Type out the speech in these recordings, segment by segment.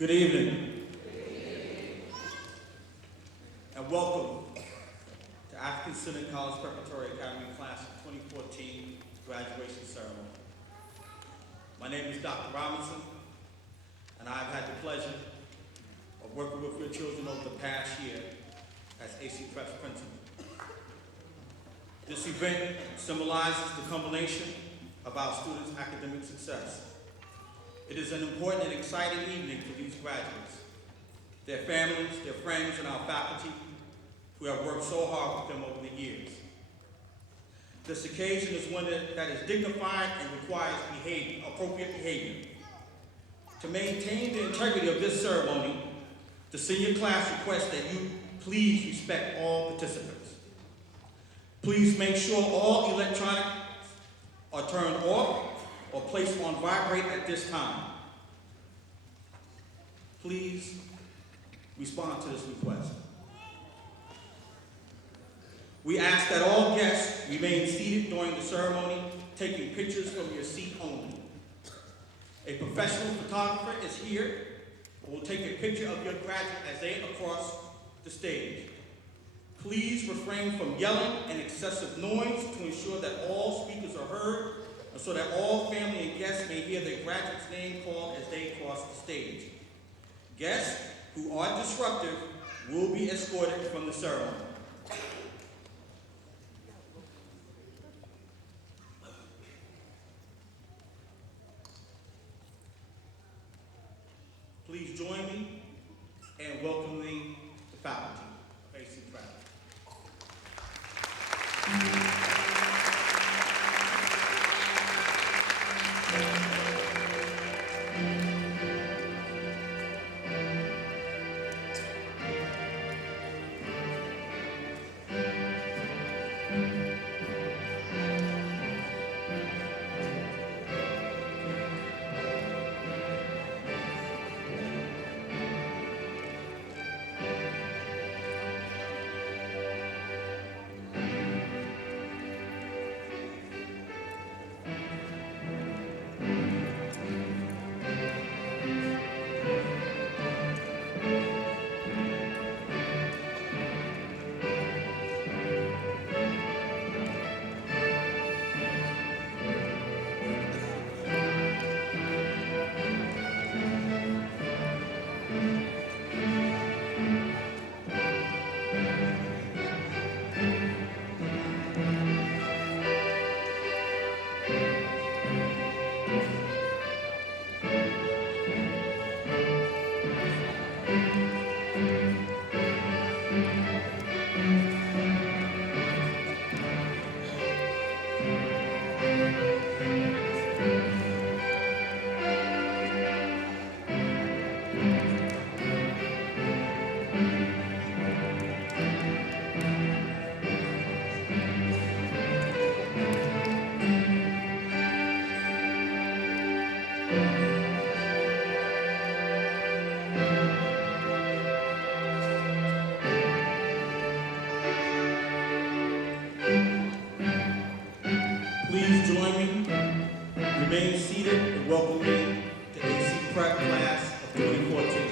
Good evening. And welcome to African Synod College Preparatory Academy Class of 2014 graduation ceremony. My name is Dr. Robinson, and I've had the pleasure of working with your children over the past year as ACCPS principal. This event symbolizes the culmination of our students' academic success. It is an important and exciting evening for these graduates, their families, their friends, and our faculty who have worked so hard with them over the years. This occasion is one that is dignified and requires appropriate behavior. To maintain the integrity of this ceremony, the senior class requests that you please respect all participants. Please make sure all electronics are turned off or placed on vibrate at this time. Please respond to this request. We ask that all guests remain seated during the ceremony, taking pictures from your seat only. A professional photographer is here who will take a picture of your graduate as they cross the stage. Please refrain from yelling and excessive noise to ensure that all speakers are heard, and so that all family and guests may hear their graduate's name called as they cross the stage. Guests who are disruptive will be escorted from the ceremony. Please join me in welcoming the faculty of ACCPA. Please join me, remain seated, and welcome me to AC Prep Class of 2014.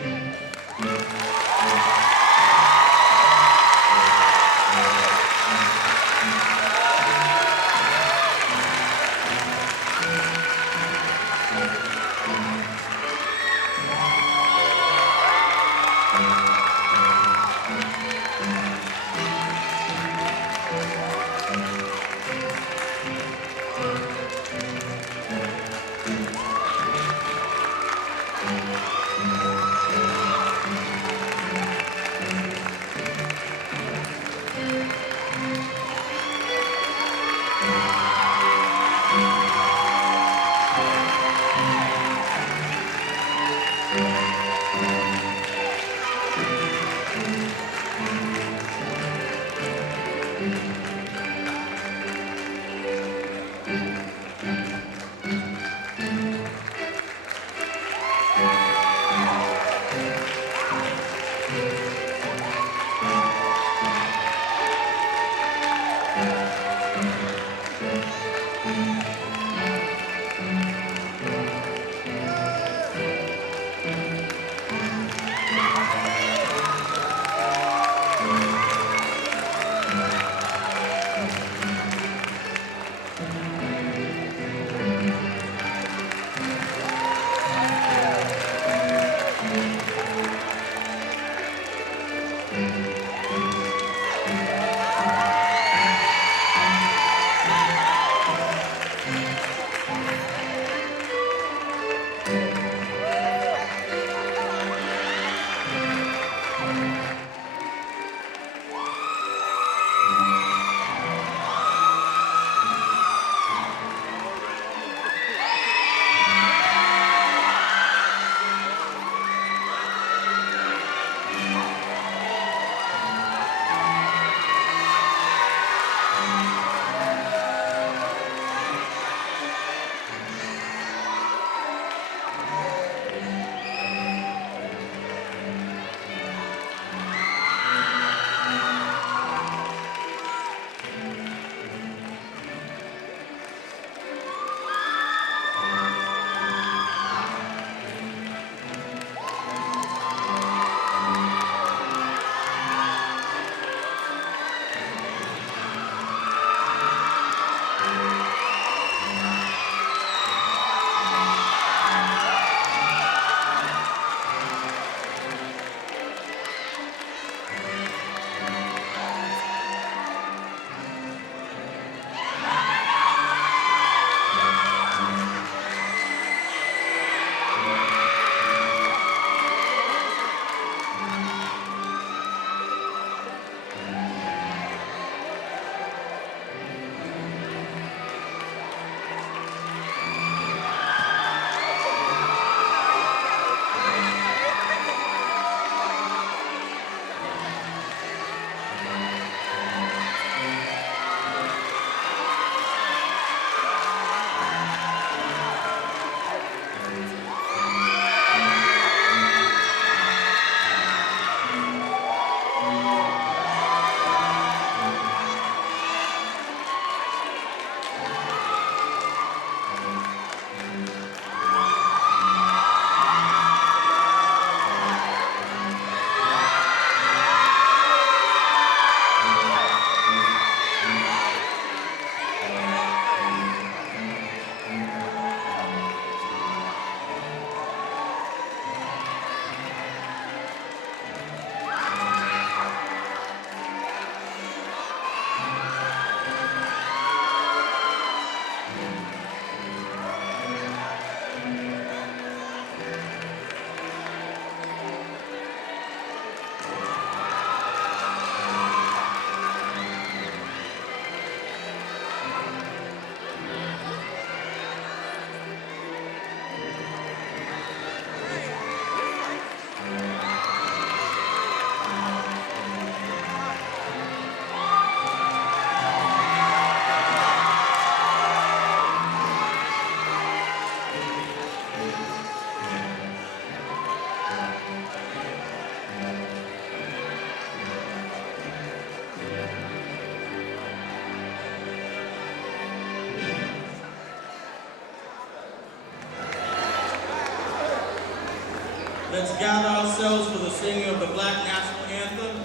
Let's gather ourselves for the singing of the Black National Anthem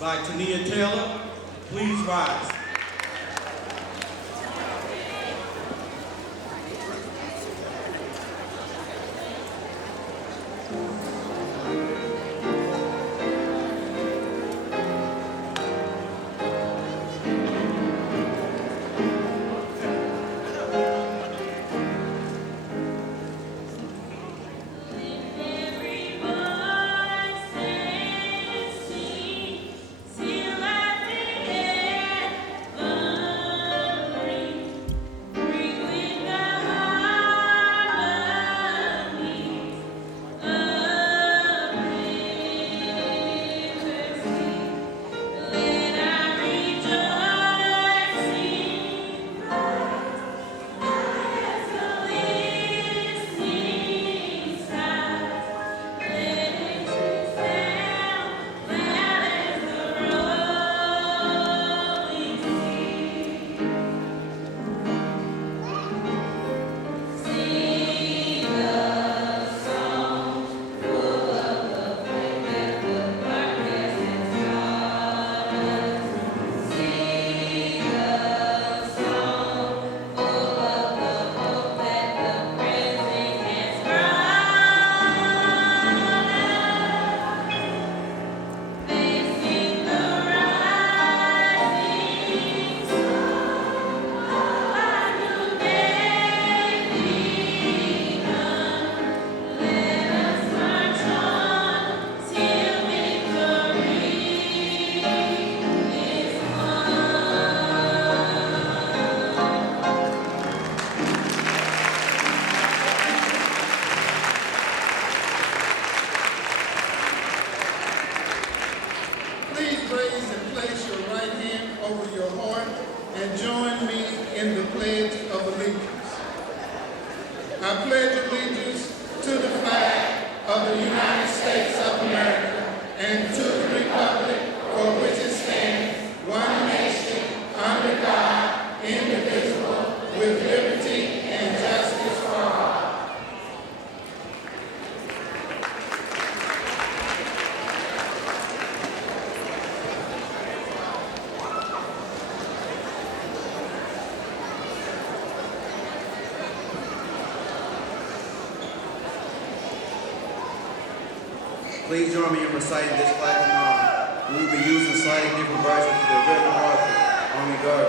by TANIA Taylor. Please rise. Please join me in reciting this flag of honor. We will be using slightly different versions of the original author, on guard.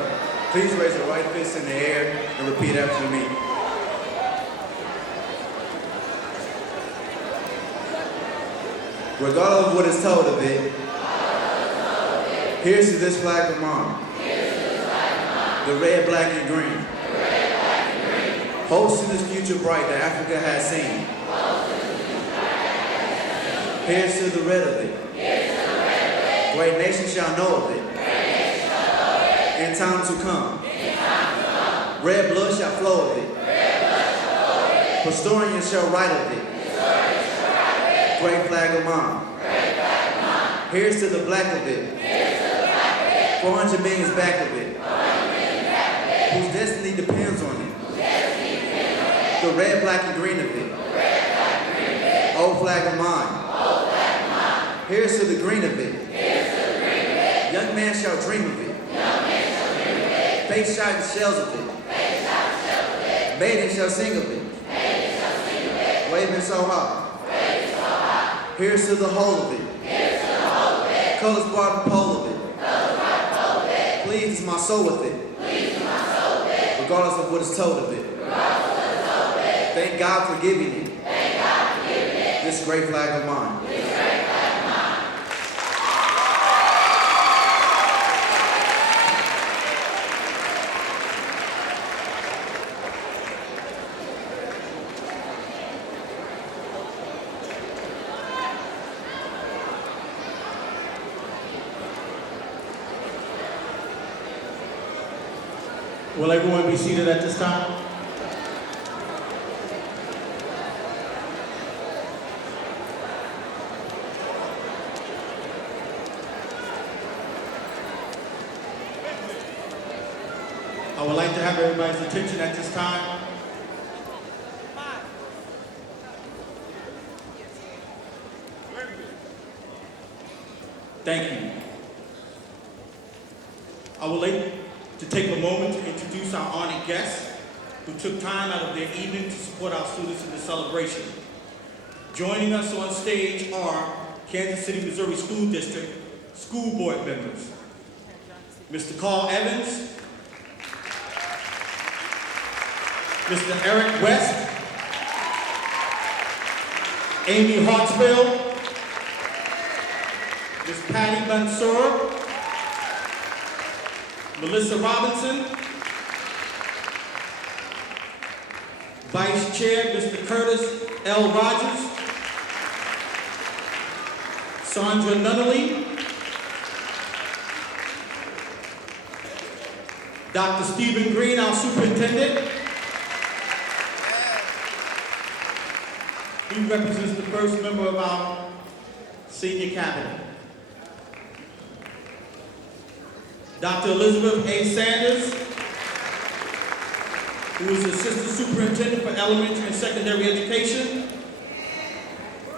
Please raise your right fist in the air and repeat after me. Regardless of what is told of it, here's to this flag of honor. The red, black, and green. Hopes to this future bright that Africa has seen. Here's to the red of it. Great nations shall know of it. In time to come. Red blood shall flow of it. Historians shall write of it. Great flag of mine. Here's to the black of it. 400 million's back of it. Whose destiny depends on it. The red, black, and green of it. Old flag of mine. Here's to the green of it. Young man shall dream of it. Face shot and shells of it. Maiden shall sing of it. Waving so high. Here's to the whole of it. Colors bar the pole of it. Please my soul with it. Regardless of what is told of it. Thank God for giving it. This great flag of mine. Will everyone be seated at this time? I would like to have everybody's attention at this time. Thank you. I would like to take a moment to introduce our honored guests who took time out of their evening to support our students in this celebration. Joining us on stage are Kansas City, Missouri School District School Board members, Mr. Carl Evans, Mr. Eric West, Amy Hartsfield, Ms. Patty Mansour, Melissa Robinson, Vice Chair Mr. Curtis L. Rogers, Sandra Nunnally, Dr. Stephen Green, our superintendent. He represents the first member of our senior cabinet. Dr. Elizabeth A. Sanders, who is Assistant Superintendent for Elementary and Secondary Education.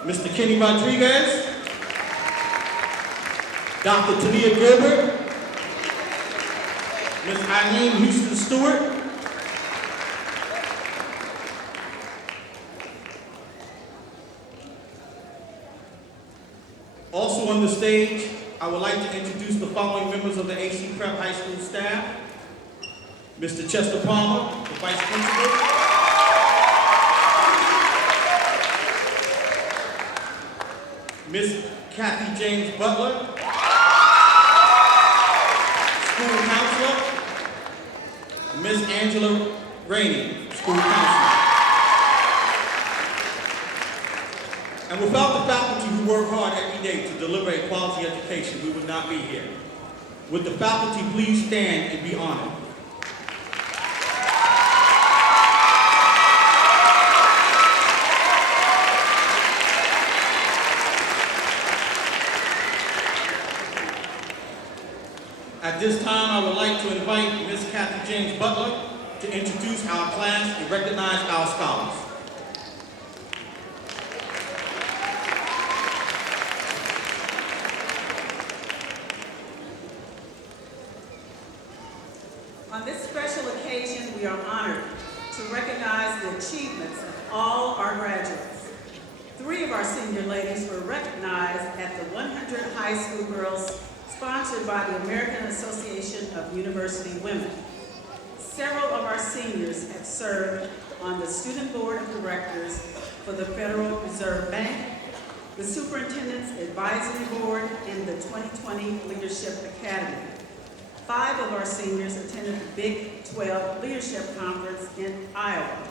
Mr. Kenny Rodriguez, Dr. TANIA Gilbert, Ms. Eileen Houston Stewart, also on the stage, I would like to introduce the following members of the AC Prep High School staff. Mr. Chester Palmer, the Vice Principal. Ms. Kathy James-Butler, School Counselor. Ms. Angela Rainey, School Counselor. And without the faculty who work hard every day to deliver a quality education, we would not be here. Would the faculty please stand and be honored? At this time, I would like to invite Ms. Kathy James-Butler to introduce our class and recognize our scholars. On this special occasion, we are honored to recognize the achievements of all our graduates. 3 of our senior ladies were recognized at the 100 High School Girls sponsored by the American Association of University Women. Several of our seniors have served on the Student Board of Directors for the Federal Reserve Bank, the Superintendent's Advisory Board, and the 2020 Leadership Academy. 5 of our seniors attended the Big 12 Leadership Conference in Iowa.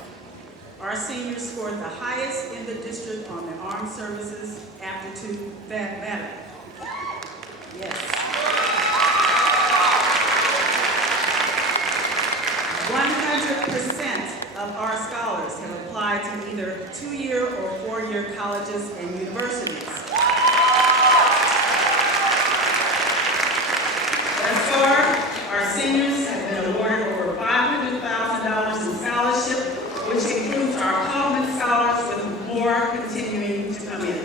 Our seniors scored the highest in the district on the Armed Services Aptitude Metric. Yes. 100% of our scholars have applied to either 2-year or 4-year colleges and universities. Thus far, our seniors have been awarded over $500,000 in scholarship, which includes our Coleman Scholars, with more continuing to come in.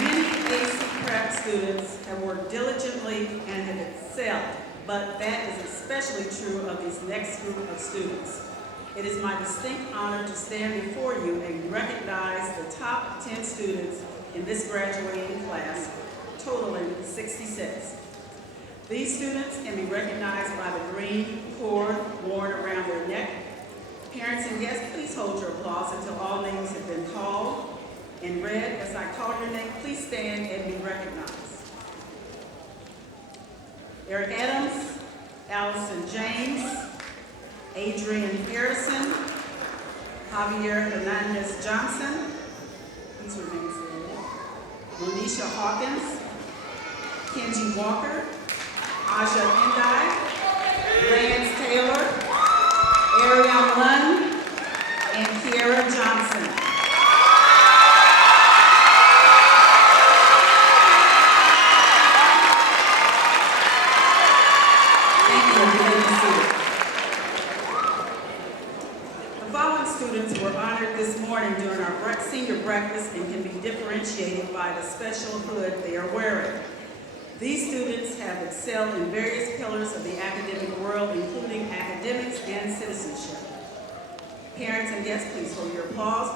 Many AC Prep students have worked diligently and have excelled, but that is especially true of this next group of students. It is my distinct honor to stand before you and recognize the top 10 students in this graduating class, totaling 66. These students can be recognized by the green cord worn around their neck. Parents and guests, please hold your applause until all names have been called and read. As I call your name, please stand and be recognized. Eric Adams, Allison James, Adrian Harrison, Javier Hernandez Johnson, these were names there. Monisha Hawkins, Kenji Walker, Aja Endai, Lance Taylor, Ariane Lund, and Kiara Johnson. Thank you. The following students were honored this morning during our senior breakfast and can be differentiated by the special hood they are wearing. These students have excelled in various pillars of the academic world, including academics and citizenship. Parents and guests, please hold your applause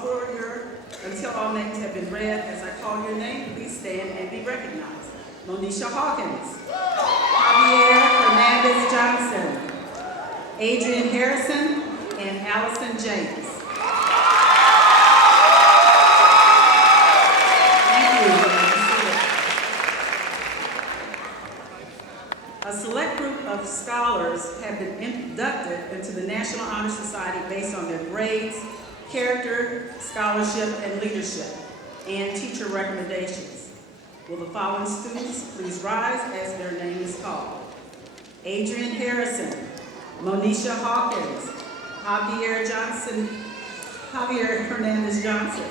until all names have been read. As I call your name, please stand and be recognized. Monisha Hawkins, Javier Hernandez Johnson, Adrian Harrison, and Allison James. A select group of scholars have been inducted into the National Honor Society based on their grades, character, scholarship, and leadership, and teacher recommendations. Will the following students please rise as their name is called? Adrian Harrison, Monisha Hawkins, Javier Hernandez Johnson,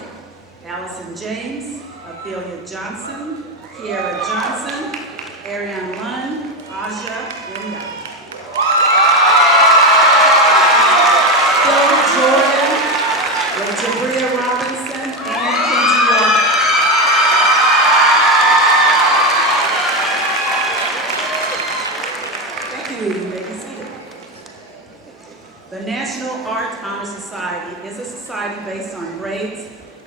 Allison James, Ophelia Johnson, Kiara Johnson, Ariane Lund, Aja Linda. Phil Jordan, Jabria Robinson, and Kenji Walker. Thank you. You may be seated. The National Art Honor Society is a society based on grades,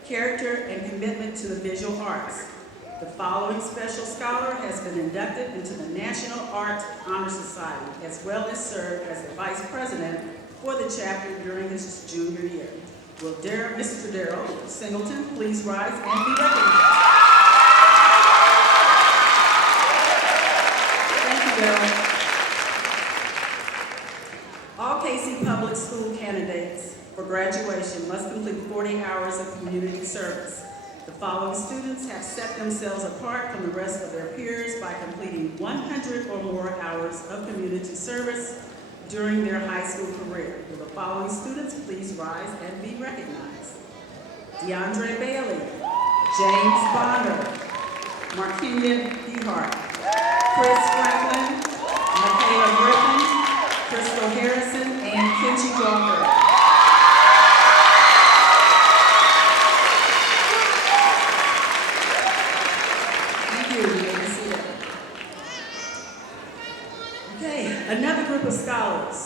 character, and commitment to the visual arts. The following special scholar has been inducted into the National Art Honor Society, as well as served as the Vice President for the chapter during his junior year. Will Mr. Darrell Singleton please rise and be recognized? Thank you, Darrell. All KC Public School candidates for graduation must complete 40 hours of community service. The following students have set themselves apart from the rest of their peers by completing 100 or more hours of community service during their high school career. Will the following students please rise and be recognized? DeAndre Bailey, James Bonner, Markinian Behart, Chris Franklin, Michaela Griffin, Crystal Harrison, and Kenji Walker. Another group of scholars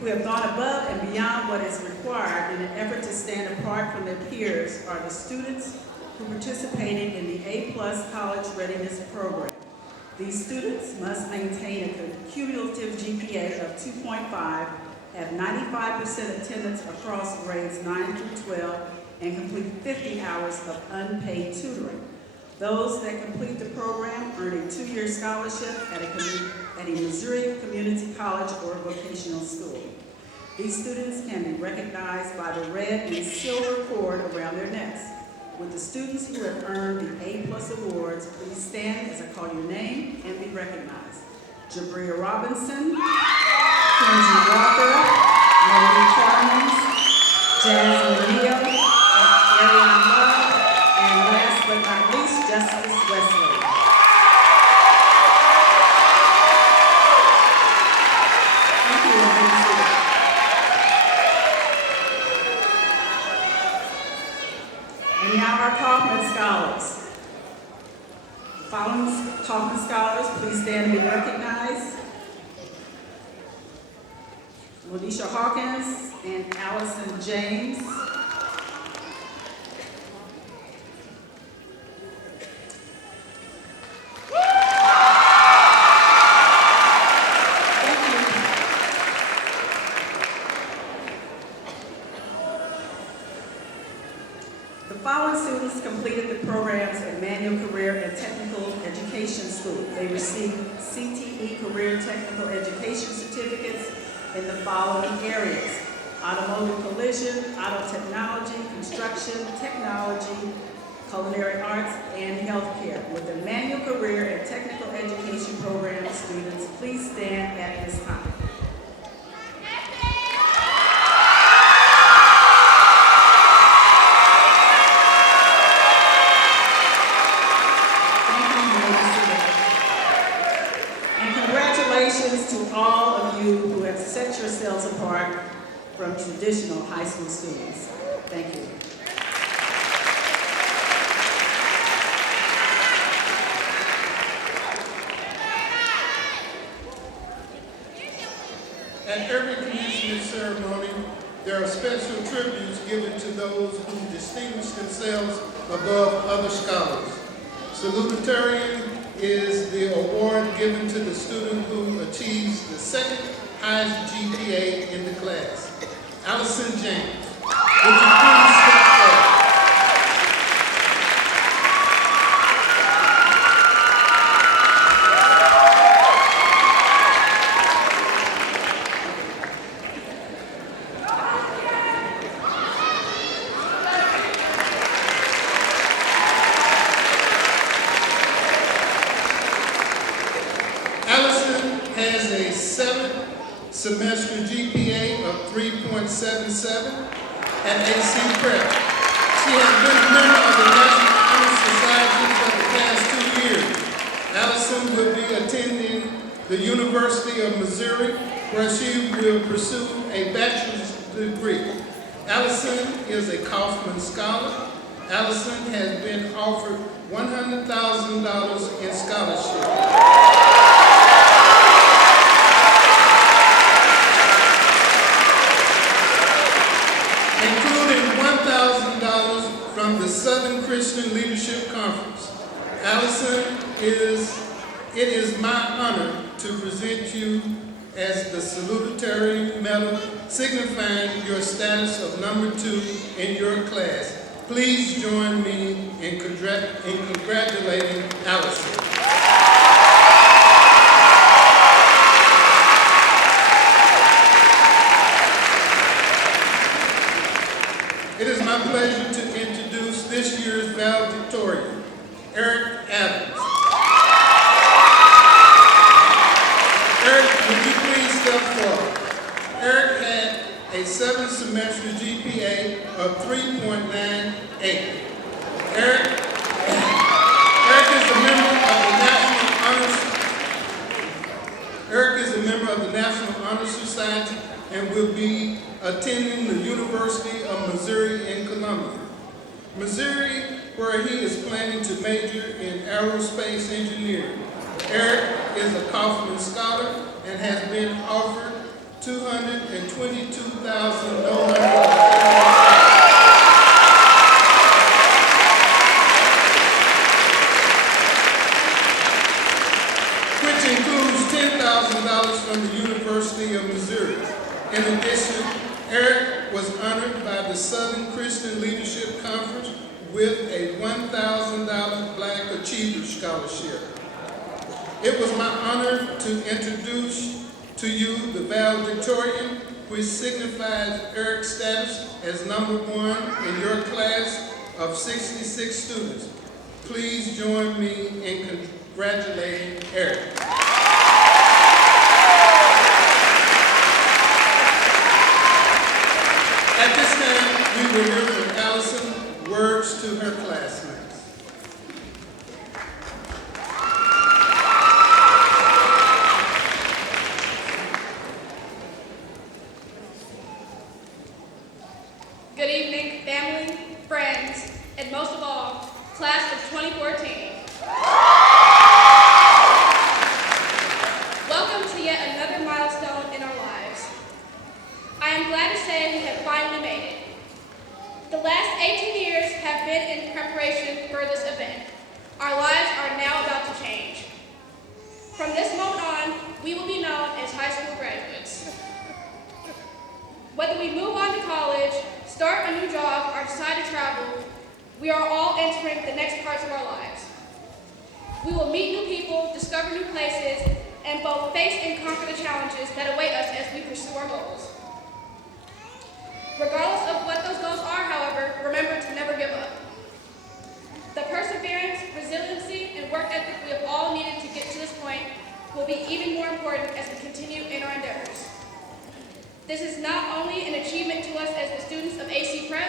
who have gone above and beyond what is required in an effort to stand apart from their peers are the students who participated in the A+ College Readiness Program. These students must maintain a cumulative GPA of 2.5, have 95% attendance across grades 9 through 12, and complete 50 hours of unpaid tutoring. Those that complete the program earn a 2-year scholarship at a Missouri community college or vocational school. These students can be recognized by the red and silver cord around their necks. With the students who have earned the A+ awards, please stand as I call your name and be recognized. Jabria Robinson, Kenji Walker, Marie Clemens, Jasmine Neal, and Ariane Love, and last but not least, Justice Wesley. Thank you. And now our Kaufman Scholars. The following Kaufman Scholars, please stand and be recognized. Monisha Hawkins and Allison James. The following students completed the programs at Manual Career and Technical Education School. They received CTE Career Technical Education Certificates in the following areas: automotive collision, auto technology, construction, technology, culinary arts, and healthcare. With the Manual Career and Technical Education Program students, please stand at this time. Congratulations to all of you who have set yourselves apart from traditional high school students. Thank you. At every commencement ceremony, there are special tributes given to those who distinguish themselves above other scholars. Salutatorian is the award given to the student who achieves the second highest GPA in the class. Allison James, would you please step forward? Has a 7th semester GPA of 3.77 at ACCPA. She has been a member of the National Honor Society for the past 2 years. Allison will be attending the University of Missouri, where she will pursue a bachelor's degree. Allison is a Kaufman Scholar. Allison has been offered $100,000 in scholarship. From the Southern Christian Leadership Conference. Allison, it is my honor to present you as the salutatory medal signifying your status of number 2 in your class. Please join me in congratulating Allison. It is my pleasure to introduce this year's valedictorian, Eric Adams. Eric, would you please step forward? Eric had a 7th semester GPA of 3.98. Eric is a member of the National Honor Society and will be attending the University of Missouri in Columbia. Missouri, where he is planning to major in aerospace engineering. Eric is a Kaufman Scholar and has been offered $222,900. From the University of Missouri. In addition, Eric was honored by the Southern Christian Leadership Conference with a $1,000 Black Achiever Scholarship. It was my honor to introduce to you the valedictorian, which signifies Eric's status as number 1 in your class of 66 students. Please join me in congratulating Eric. At this time, we will hear from Allison words to her classmates. Good evening, family, friends, and most of all, class of 2014. Welcome to yet another milestone in our lives. I am glad to say we have finally made it. The last 18 years have been in preparation for this event. Our lives are now about to change. From this moment on, we will be known as high school graduates. Whether we move on to college, start a new job, or decide to travel, we are all entering the next parts of our lives. We will meet new people, discover new places, and both face and conquer the challenges that await us as we pursue our goals. Regardless of what those goals are, however, remember to never give up. The perseverance, resiliency, and work ethic we have all needed to get to this point will be even more important as we continue in our endeavors. This is not only an achievement to us as the students of ACCPA,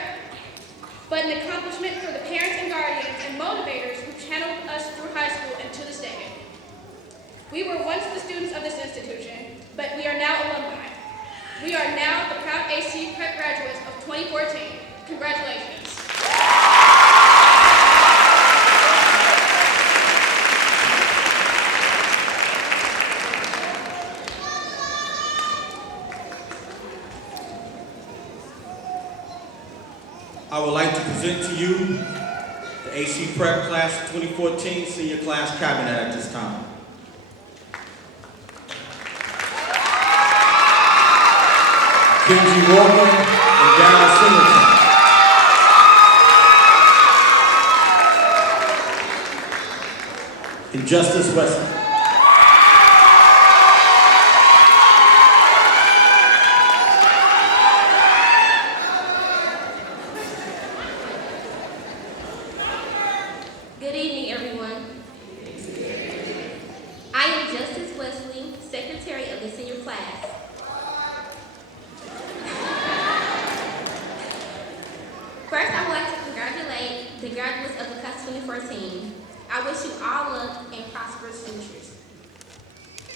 but an accomplishment for the parents and guardians and motivators who channeled us through high school and to this day. We were once the students of this institution, but we are now alumni. We are now the proud ACCPA graduates of 2014. Congratulations. I would like to present to you the AC Prep Class 2014 Senior Class Cabinet at this time. Kenji Walker and Darryl Singleton. And Justice Wesley. Good evening, everyone. I am Justice Wesley, Secretary of the Senior Class. First, I would like to congratulate the graduates of the Class 2014. I wish you all luck and prosperous futures.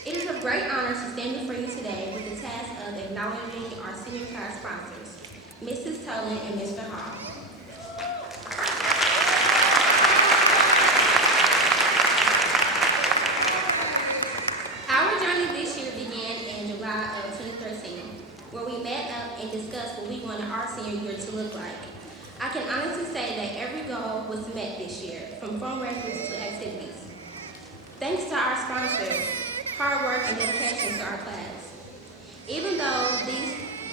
It is a great honor to stand before you today with the task of acknowledging our senior class sponsors, Mrs. Tolan and Mr. Hall. Our journey this year began in July of 2013, where we met up and discussed what we wanted our senior year to look like. I can honestly say that every goal was met this year, from fundraisers to activities. Thanks to our sponsors, hard work and dedication to our class. Even though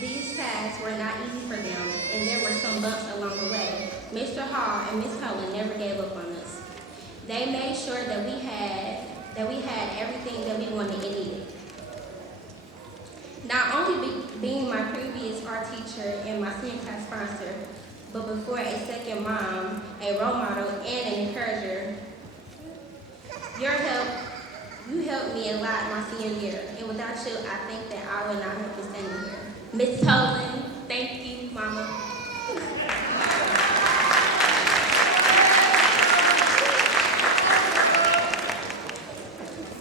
these tasks were not easy for them and there were some bumps along the way, Mr. Hall and Ms. Cullen never gave up on us. They made sure that we had everything that we wanted and needed. Not only being my previous art teacher and my senior class sponsor, but before a second mom, a role model, and an encourager, you helped me a lot my senior year, and without you, I think that I would not have been standing here. Ms. Tolan, thank you, Mama.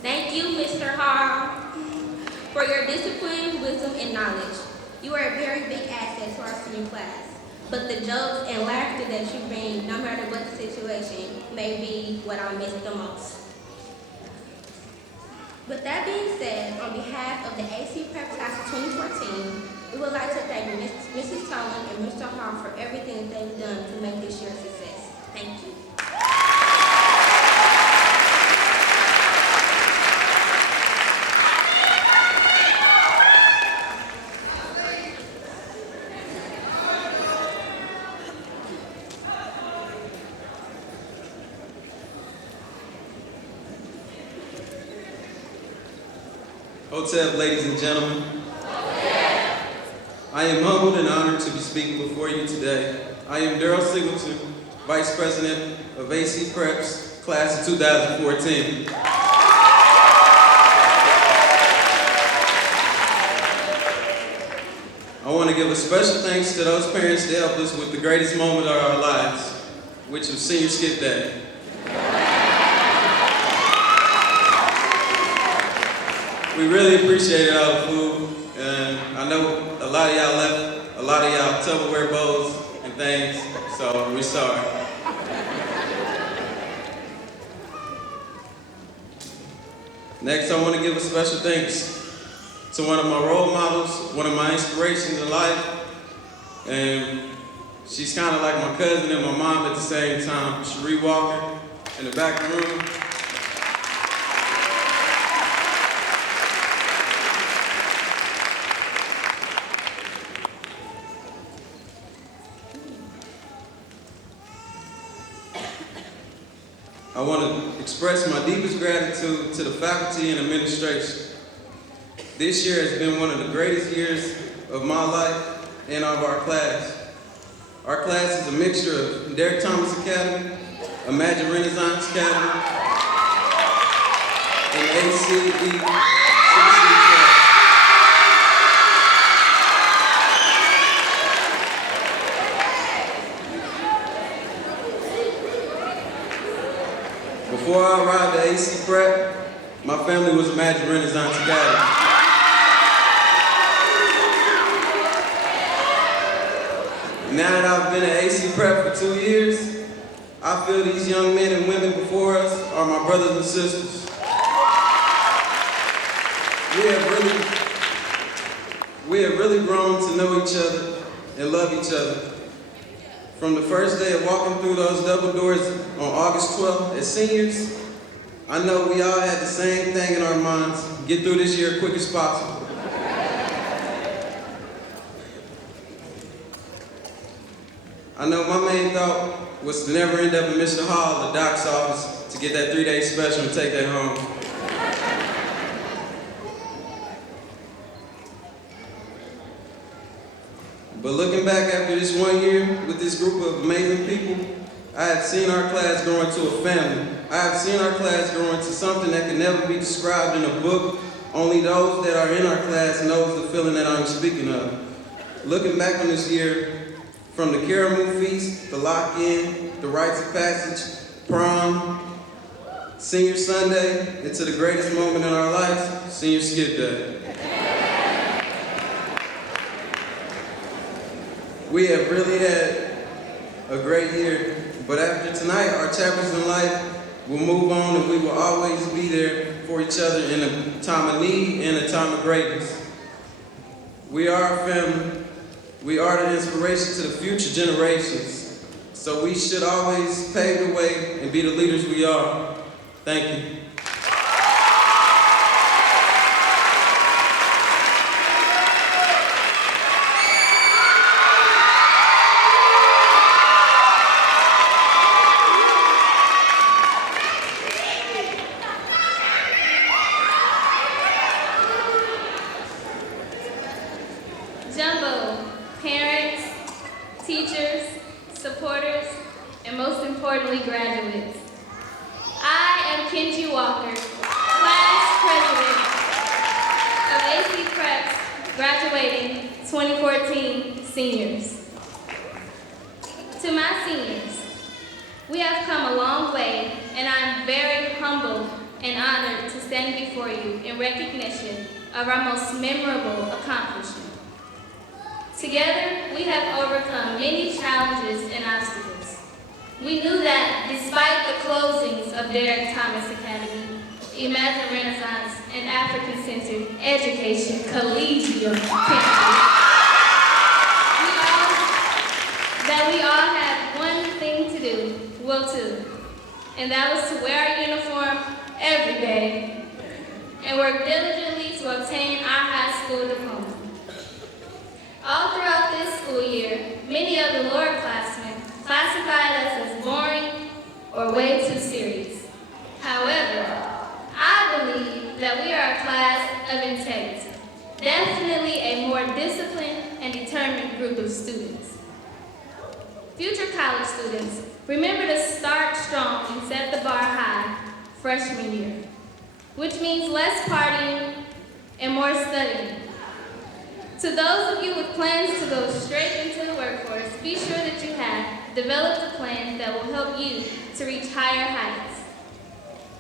Thank you, Mr. Hall, for your discipline, wisdom, and knowledge. You are a very big asset to our senior class. But the jokes and laughter that you bring, no matter what the situation, may be what I miss the most. With that being said, on behalf of the AC Prep Class of 2014, we would like to thank Mrs. Tolan and Mr. Hall for everything that they've done to make this year a success. Thank you. Hotep, ladies and gentlemen. I am humbled and honored to be speaking before you today. I am Darryl Singleton, Vice President of AC Prep's Class of 2014. I want to give a special thanks to those parents that helped us with the greatest moment of our lives, which was Senior Skip Day. We really appreciated all the food, and I know a lot of y'all left a lot of y'all Tupperware bowls and things, so we're sorry. Next, I want to give a special thanks to one of my role models, one of my inspirations in life, and she's kind of like my cousin and my mom at the same time, Cherie Walker, in the back of the room. I want to express my deepest gratitude to the faculty and administration. This year has been one of the greatest years of my life and of our class. Our class is a mixture of Derek Thomas Academy, Imagine Renaissance Academy, and ACCPA. Before I arrived at AC Prep, my family was Imagine Renaissance Academy. Now that I've been at AC Prep for 2 years, I feel these young men and women before us are my brothers and sisters. We have really grown to know each other and love each other. From the first day of walking through those double doors on August 12th as seniors, I know we all had the same thing in our minds: get through this year as quick as possible. I know my main thought was to never end up in Mr. Hall, the doc's office, to get that 3-day special and take that home. But looking back after this 1 year with this group of amazing people, I have seen our class grow into a family. I have seen our class grow into something that can never be described in a book. Only those that are in our class knows the feeling that I'm speaking of. Looking back on this year, from the Caramel Feast, the lock-in, the rites of passage, prom, senior Sunday, and to the greatest moment in our lives, senior skip day. We have really had a great year, but after tonight, our chapters in life will move on and we will always be there for each other in a time of need and a time of greatness. We are a family. We are the inspiration to the future generations. So we should always pave the way and be the leaders we are. Thank you. Jumbo, parents, teachers, supporters, and most importantly, graduates. I am Kenji Walker, class president of AC Prep's graduating 2014 seniors. To my seniors, we have come a long way, and I'm very humbled and honored to stand before you in recognition of our most memorable accomplishment. Together, we have overcome many challenges and obstacles. We knew that despite the closings of Derek Thomas Academy, Imagine Renaissance, and African-Centered Education Collegiate Campus, we all had one thing to do, well, two, and that was to wear our uniform every day and work diligently to obtain our high school diploma. All throughout this school year, many of the lower classmen classified us as boring or way too serious. However, I believe that we are a class of integrity, definitely a more disciplined and determined group of students. Future college students, remember to start strong and set the bar high freshman year, which means less partying and more studying. To those of you with plans to go straight into the workforce, be sure that you have developed a plan that will help you to reach higher heights.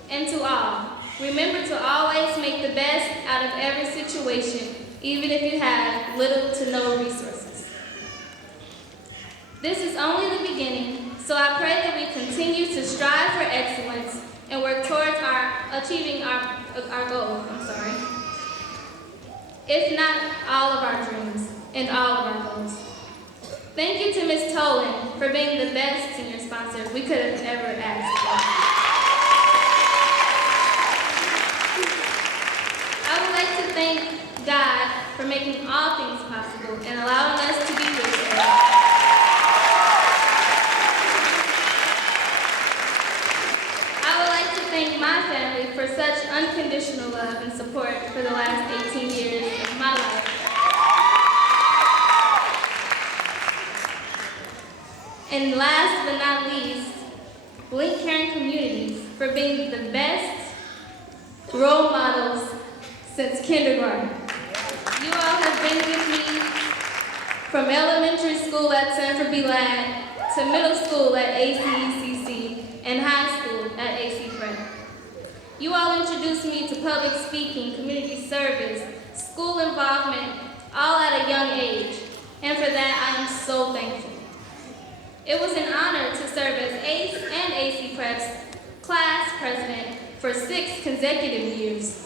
And to all, remember to always make the best out of every situation, even if you have little to no resources. This is only the beginning, so I pray that we continue to strive for excellence and work towards achieving our goal. If not all of our dreams and all of our goals. Thank you to Ms. Tolan for being the best senior sponsor we could have ever asked for. I would like to thank God for making all things possible and allowing us to be here today. I would like to thank my family for such unconditional love and support for the last 18 years of my life. And last but not least, Blink Caring Communities for being the best role models since kindergarten. You all have been with me from elementary school at Sanford B. Ladd to middle school at ACCPA and high school at AC Prep. You all introduced me to public speaking, community service, school involvement, all at a young age, and for that I am so thankful. for 6 consecutive years.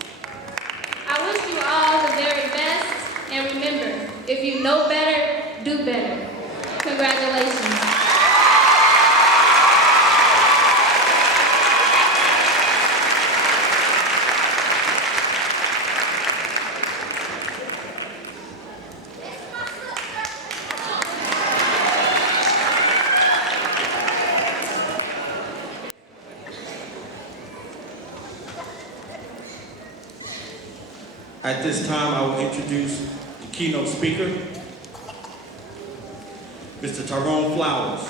I wish you all the very best, and remember, if you know better, do better. Congratulations. At this time, I will introduce the keynote speaker, Mr. Tyrone Flowers.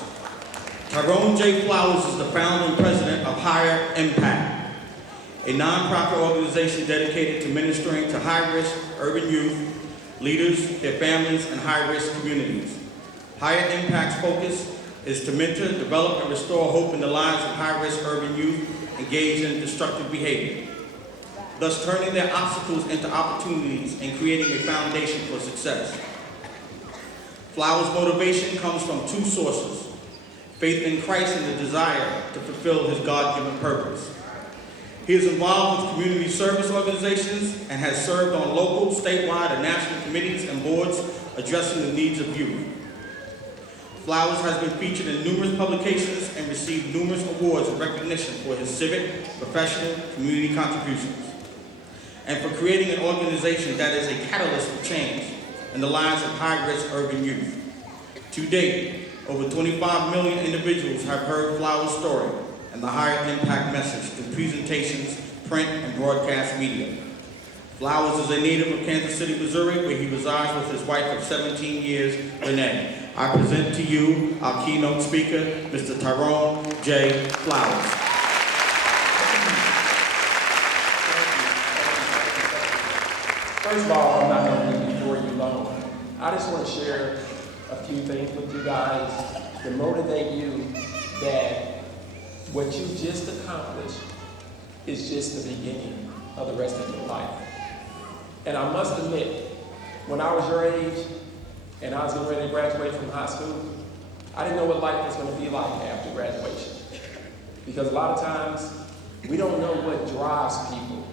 Tyrone J. Flowers is the founder and president of Higher Impact, a nonprofit organization dedicated to ministering to high-risk urban youth, leaders, their families, and high-risk communities. Higher Impact's focus is to mentor, develop, and restore hope in the lives of high-risk urban youth engaged in destructive behavior, thus turning their obstacles into opportunities and creating a foundation for success. Flowers' motivation comes from 2 sources: faith in Christ and the desire to fulfill his God-given purpose. He is involved with community service organizations and has served on local, statewide, and national committees and boards addressing the needs of youth. Flowers has been featured in numerous publications and received numerous awards and recognition for his civic, professional, community contributions, and for creating an organization that is a catalyst for change in the lives of high-risk urban youth. To date, over 25 million individuals have heard Flowers' story and the Higher Impact message through presentations, print, and broadcast media. Flowers is a native of Kansas City, Missouri, where he resides with his wife of 17 years, Renee. I present to you our keynote speaker, Mr. Tyrone J. Flowers. First of all, I'm not going to be before you long. I just want to share a few things with you guys to motivate you that what you just accomplished is just the beginning of the rest of your life. And I must admit, when I was your age and I was getting ready to graduate from high school, I didn't know what life was going to be like after graduation. Because a lot of times, we don't know what drives people.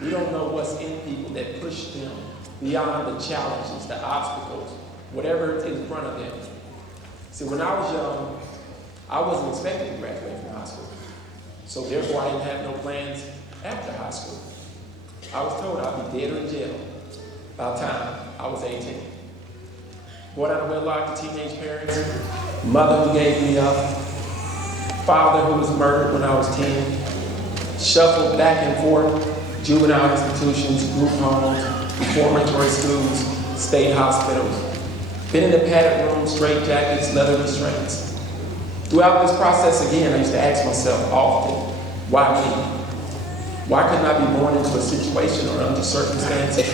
We don't know what's in people that push them beyond the challenges, the obstacles, whatever is in front of them. See, when I was young, I wasn't expected to graduate from high school. So therefore, I didn't have no plans after high school. I was told I'd be dead or in jail by the time I was 18. Born out of wedlock to teenage parents, mother who gave me up, father who was murdered when I was 10, shuffled back and forth, juvenile institutions, group homes, reformatory schools, state hospitals. Been in the padded room, straitjackets, leather restraints. Throughout this process, again, I used to ask myself often, why me? Why couldn't I be born into a situation or under circumstances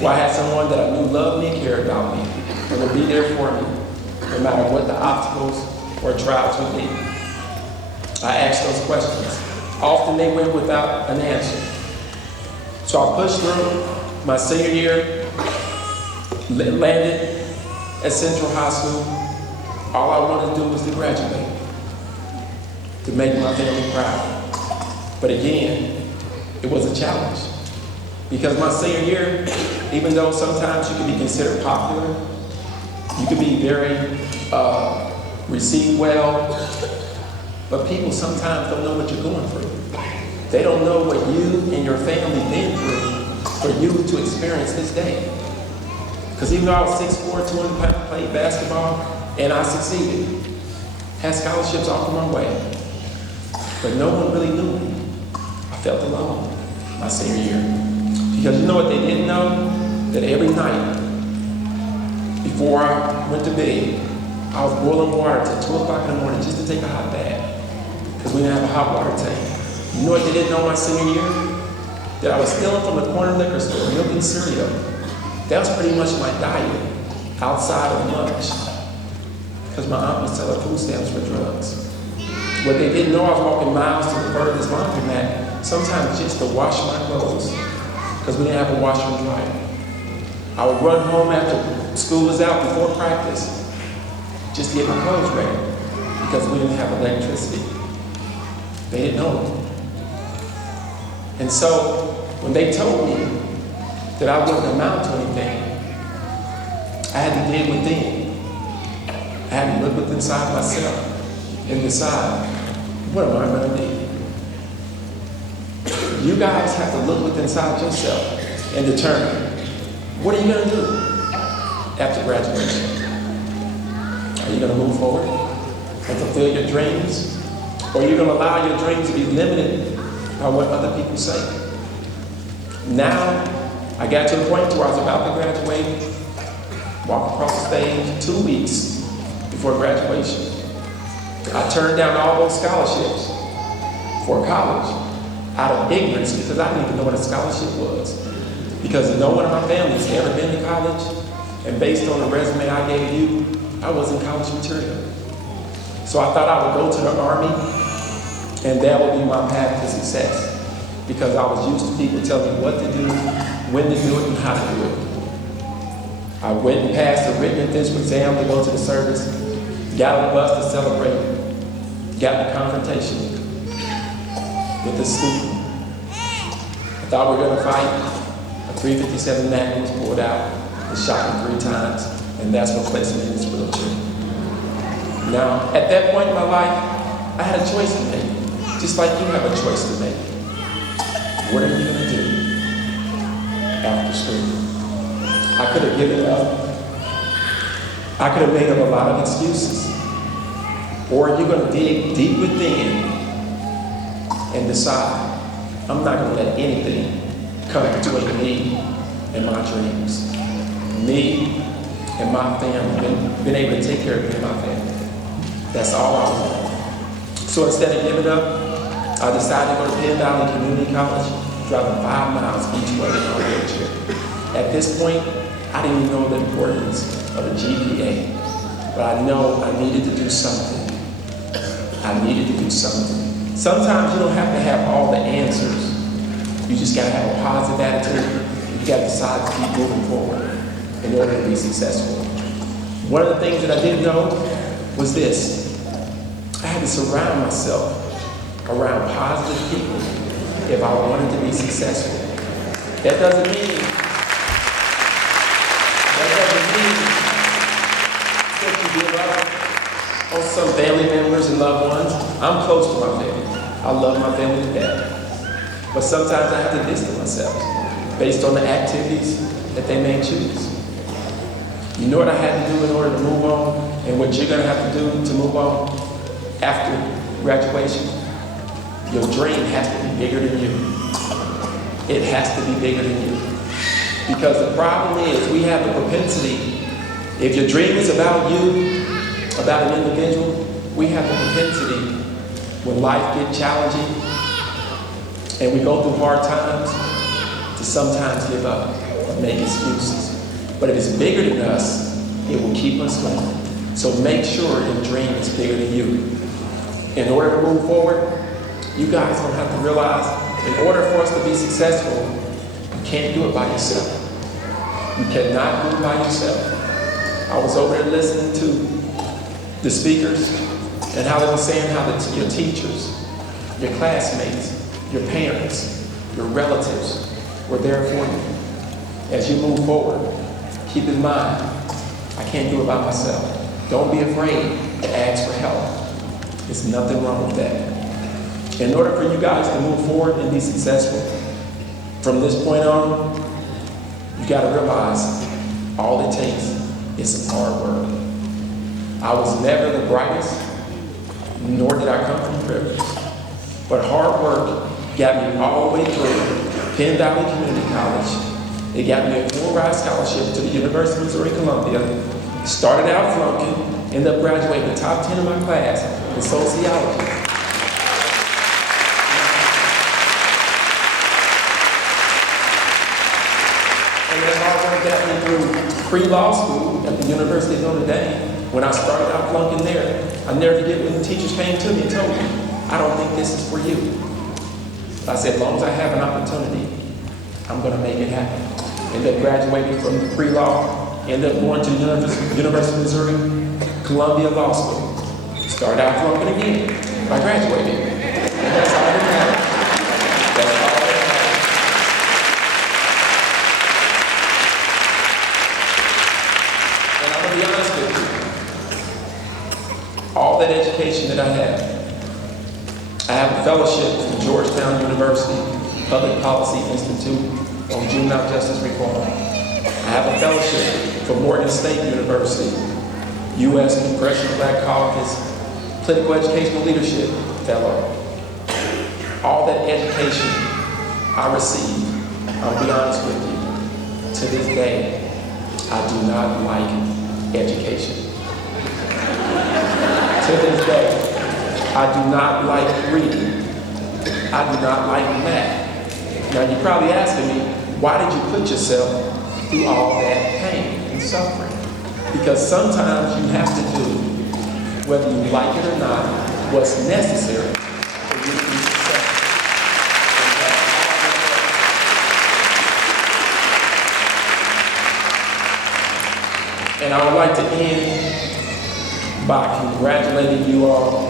where I had someone that I knew loved me, cared about me, and would be there for me, no matter what the obstacles or trials would be? I asked those questions. Often they went without an answer. So I pushed through my senior year, landed at Central High School. All I wanted to do was to graduate, to make my family proud. But again, it was a challenge. Because my senior year, even though sometimes you can be considered popular, you can be very received well, but people sometimes don't know what you're going through. They don't know what you and your family been through for you to experience this day. Because even though I was 6'4", 200 pounds, played basketball, and I succeeded, had scholarships offered my way, but no one really knew me. I felt alone my senior year. Because you know what they didn't know? That every night, before I went to bed, I was boiling water till 2 o'clock in the morning just to take a hot bath. Because we didn't have a hot water tank. You know what they didn't know my senior year? That I was stealing from the corner liquor store, milk and cereal. That was pretty much my diet outside of lunch. Because my aunt was selling food stamps for drugs. What they didn't know, I was walking miles to the furthest laundromat, sometimes just to wash my clothes. Because we didn't have a washer and dryer. I would run home after school was out before practice just to get my clothes ready because we didn't have electricity. They didn't know. And so when they told me that I wouldn't amount to anything, I had to dig within. I had to look within inside myself and decide, what am I going to do? You guys have to look within inside yourself and determine, what are you going to do after graduation? Are you going to move forward and fulfill your dreams? Or are you going to allow your dreams to be limited by what other people say? Now, I got to the point where I was about to graduate, walk across the stage 2 weeks before graduation. I turned down all those scholarships for college out of ignorance because I didn't even know what a scholarship was. Because no one in my family has ever been to college, and based on the resume I gave you, I wasn't college material. So I thought I would go to the Army, and that would be my path to success. Because I was used to people telling me what to do, when to do it, and how to do it. I went and passed a written and physical exam to go to the service, got on the bus to celebrate, got in a confrontation with the student. I thought we were going to fight. A .357 Magnum was pulled out, it shot me 3 times, and that's what placed me in this wheelchair. Now, at that point in my life, I had a choice to make, just like you have a choice to make. What are you going to do after school? I could have given up. I could have made up a lot of excuses. Or you're going to dig deep within and decide, I'm not going to let anything come between me and my dreams. Me and my family, been able to take care of me and my family. That's all I want. So instead of giving up, I decided to go to Penn Valley Community College, driving 5 miles each way in my wheelchair. At this point, I didn't even know the importance of a GPA, but I know I needed to do something. I needed to do something. Sometimes you don't have to have all the answers. You just gotta have a positive attitude. You gotta decide to keep moving forward in order to be successful. One of the things that I didn't know was this. I had to surround myself around positive people if I wanted to be successful. That doesn't mean that you give up on some family members and loved ones. I'm close to my family. I love my family to death. But sometimes I have to distance myself based on the activities that they may choose. You know what I had to do in order to move on, and what you're going to have to do to move on after graduation? Your dream has to be bigger than you. It has to be bigger than you. Because the problem is, we have the propensity, if your dream is about you, about an individual, we have the propensity, when life gets challenging, and we go through hard times, to sometimes give up or make excuses. But if it's bigger than us, it will keep us going. So make sure your dream is bigger than you. In order to move forward, you guys don't have to realize, in order for us to be successful, you can't do it by yourself. You cannot do it by yourself. I was over there listening to the speakers and how they were saying how your teachers, your classmates, your parents, your relatives were there for you. As you move forward, keep in mind, I can't do it by myself. Don't be afraid to ask for help. There's nothing wrong with that. In order for you guys to move forward and be successful, from this point on, you gotta realize all it takes is some hard work. I was never the brightest, nor did I come from privilege. But hard work got me all the way through Penn Valley Community College. It got me a full ride scholarship to the University of Missouri, Columbia. Started out flunking, ended up graduating the top 10 of my class in sociology. And that hard work got me through pre-law school at the University of Notre Dame. When I started out flunking there, I never forget when the teachers came to me and told me, I don't think this is for you. I said, as long as I have an opportunity, I'm going to make it happen. Ended up graduating from the pre-law, ended up going to the University of Missouri, Columbia Law School. Started out flunking again. I graduated. And that's all that matters. That's all that matters. all that education that I have a fellowship from Georgetown University Public Policy Institute on juvenile justice reform. I have a fellowship from Morgan State University, U.S. Congressional Black Caucus Political Educational Leadership Fellow. All that education I received, I'll be honest with you, to this day, I do not like education. To this day, I do not like reading. I do not like math. Now you're probably asking me, why did you put yourself through all that pain and suffering? Because sometimes you have to do, whether you like it or not, what's necessary for you to be successful. And I would like to end by congratulating you all,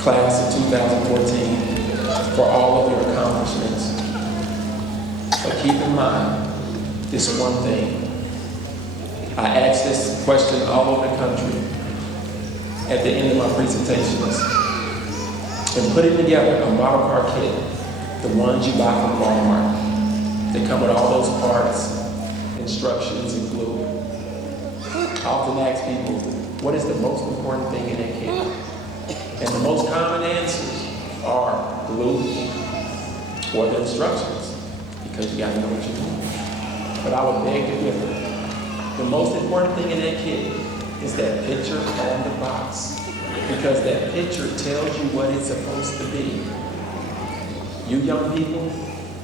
class of 2014, for all of your accomplishments. But keep in mind this one thing. I ask this question all over the country at the end of my presentations. And putting together a model car kit, the ones you buy from Walmart, they come with all those parts, instructions, and glue. I often ask people, what is the most important thing in that kit? And the most common answers are glue or the instructions, because you gotta know what you're doing. But I would beg to differ. The most important thing in that kit is that picture on the box, because that picture tells you what it's supposed to be. You young people,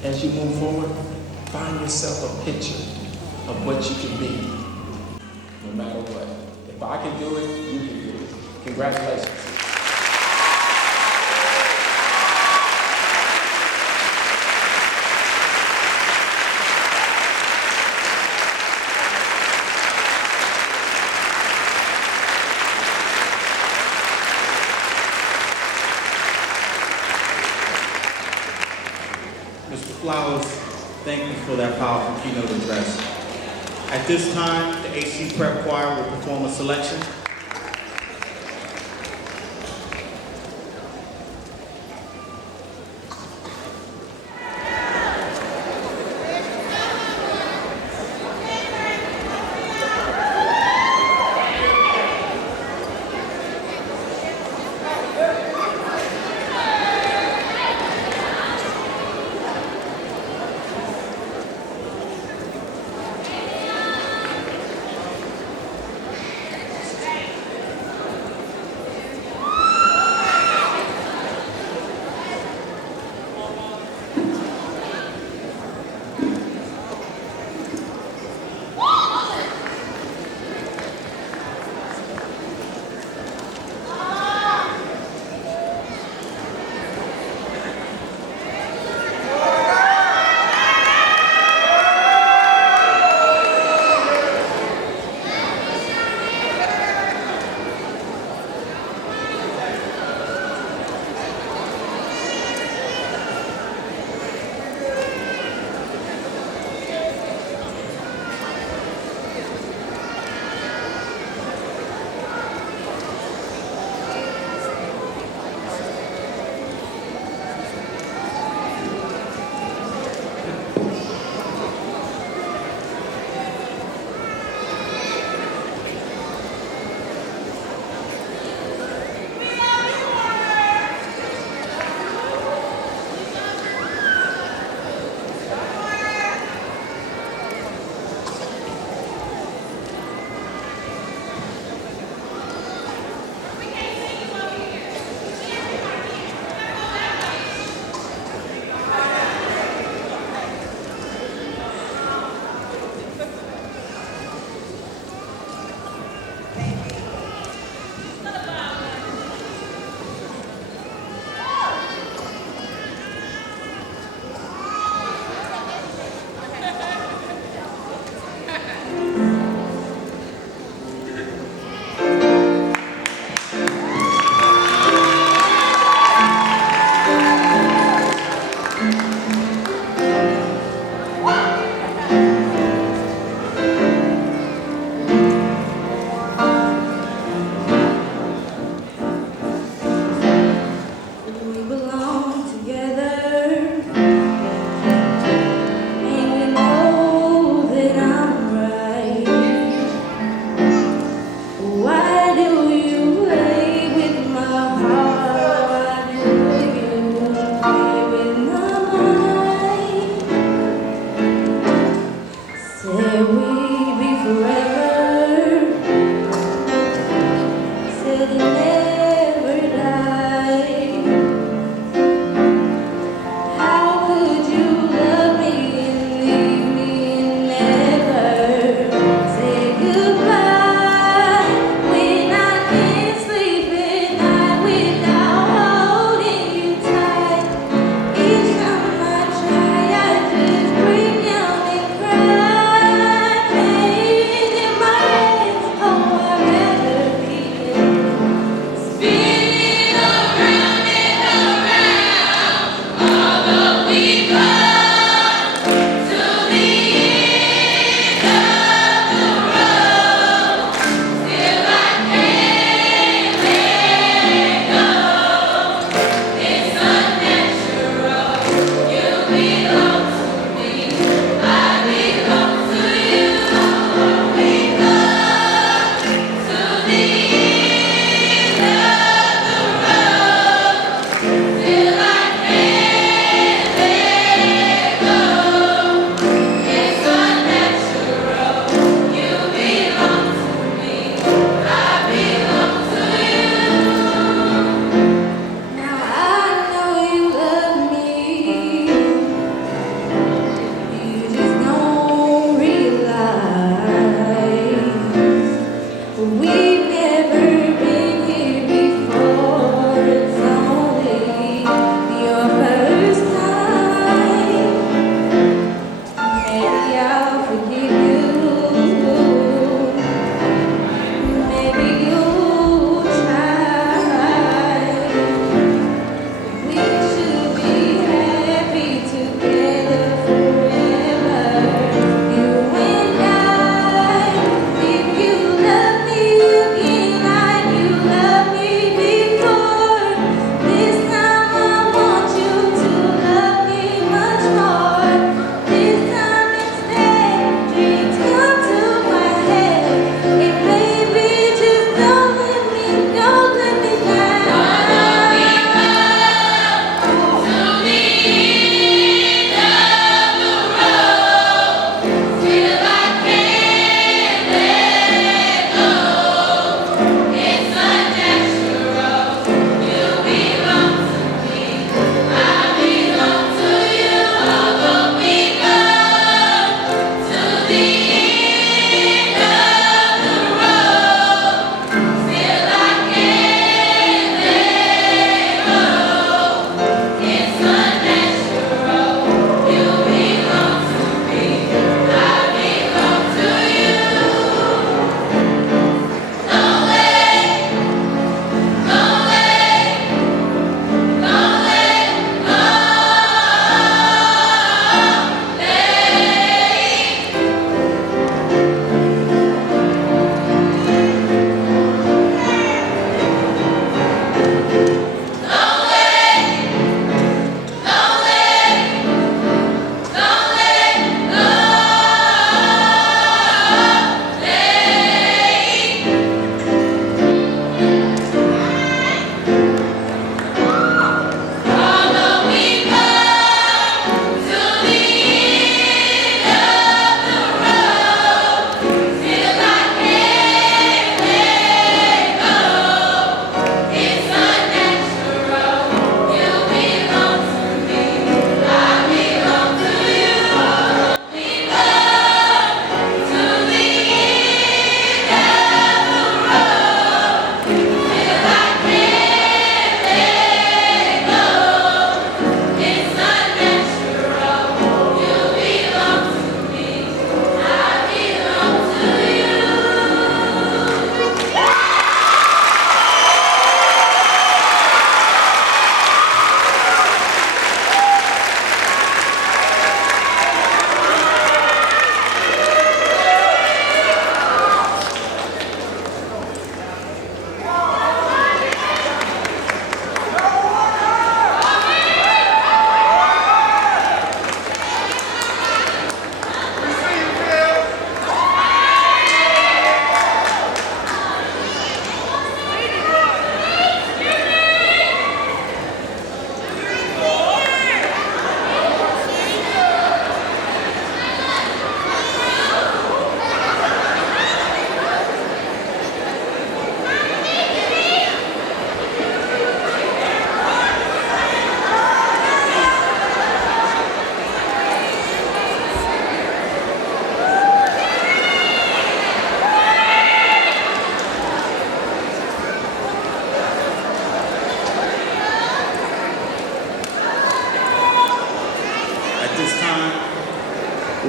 as you move forward, find yourself a picture of what you can be, no matter what. If I can do it, you can do it. Congratulations. Mr. Flowers, thank you for that powerful keynote address. At this time, the AC Prep Choir will perform a selection.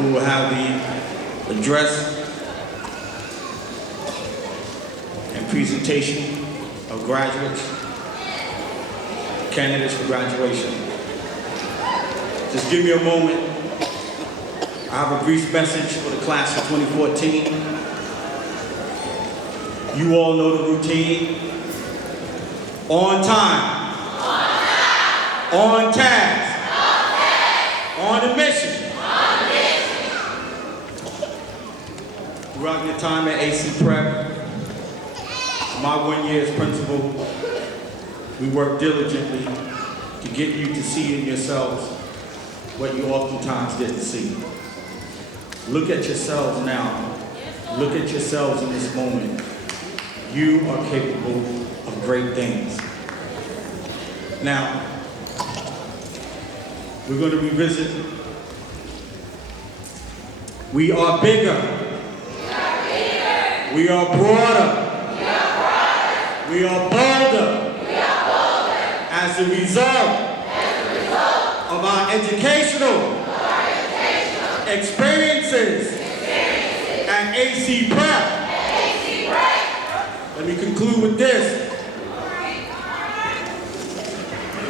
who will have the address and presentation of graduates, candidates for graduation. Just give me a moment. I have a brief message for the class of 2014. You all know the routine. On time. On task. On a mission. Throughout your time at ACCPA, my 1 year as principal, we work diligently to get you to see in yourselves what you oftentimes didn't see. Look at yourselves now. Look at yourselves in this moment. You are capable of great things. Now, we're going to revisit. We are bigger. We are broader. We are bolder. As a result of our educational experiences at ACCPA. Let me conclude with this.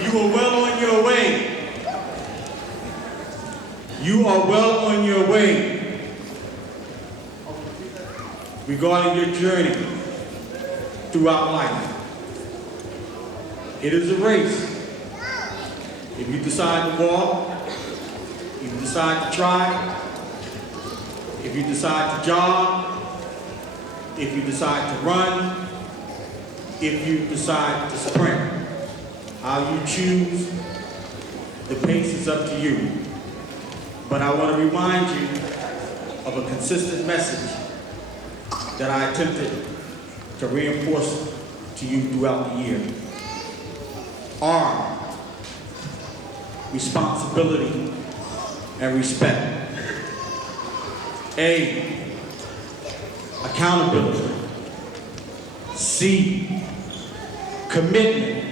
You are well on your way. You are well on your way regarding your journey throughout life. It is a race. If you decide to walk, if you decide to try, if you decide to jog, if you decide to run, if you decide to sprint, how you choose, the pace is up to you. But I want to remind you of a consistent message that I attempted to reinforce to you throughout the year. R, responsibility and respect. A, accountability. C, commitment.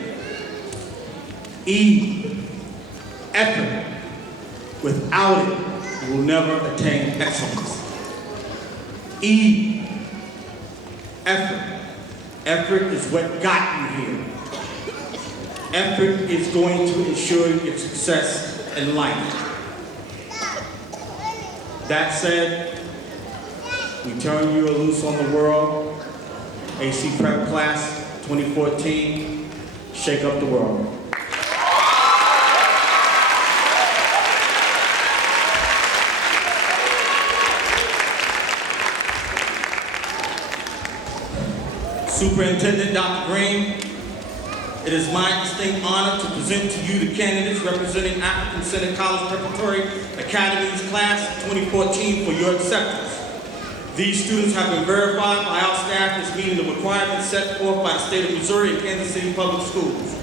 E, effort. Without it, you will never attain excellence. E, effort. Effort is what got you here. Effort is going to ensure your success in life. That said, we turn you loose on the world. AC Prep Class 2014, shake up the world. Superintendent Dr. Green, it is my distinct honor to present to you the candidates representing African Center College Preparatory Academy's Class 2014 for your acceptance. These students have been verified by our staff as meeting the requirements set forth by the state of Missouri and Kansas City Public Schools.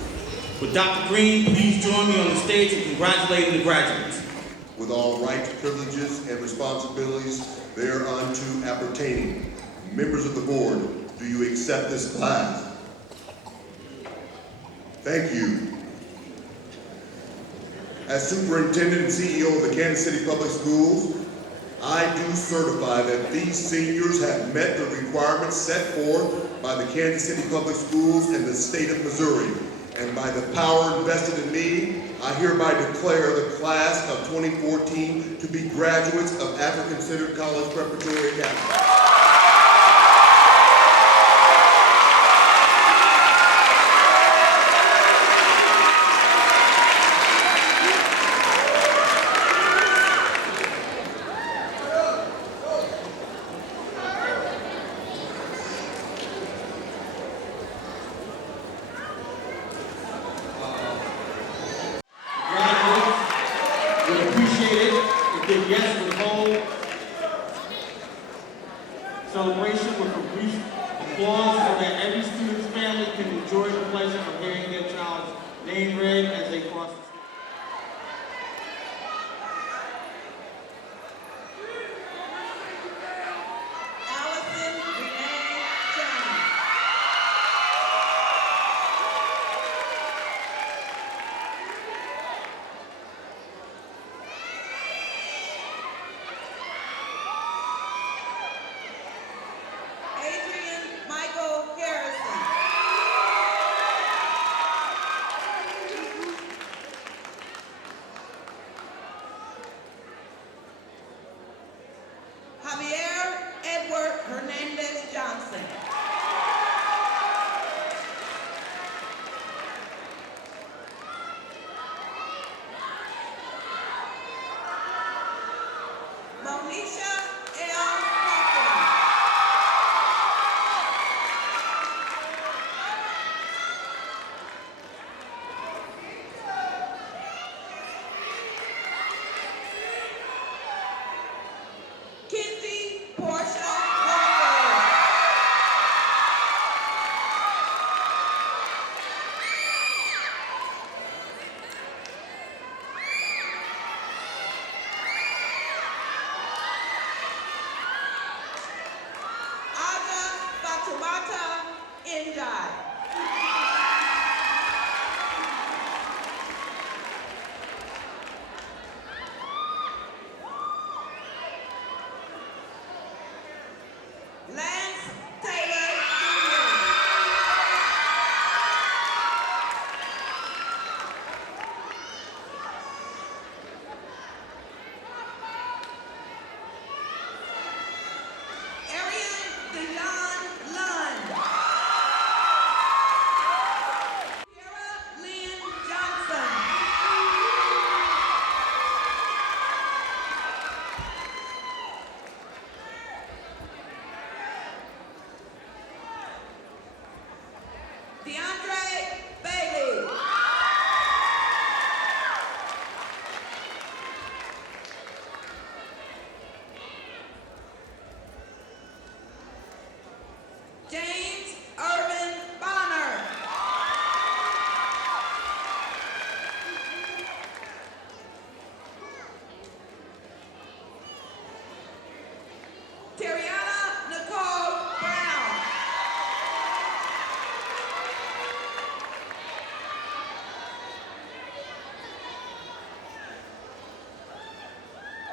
Would Dr. Green please join me on the stage in congratulating the graduates? With all rights, privileges, and responsibilities thereunto appertaining. Members of the board, do you accept this class? Thank you. As Superintendent and CEO of the Kansas City Public Schools, I do certify that these seniors have met the requirements set forth by the Kansas City Public Schools and the state of Missouri. And by the power invested in me, I hereby declare the class of 2014 to be graduates of African Center College Preparatory Academy. Celebration with a brief applause so that every student's family can enjoy the pleasure of hearing their child's name read as they cross the stage.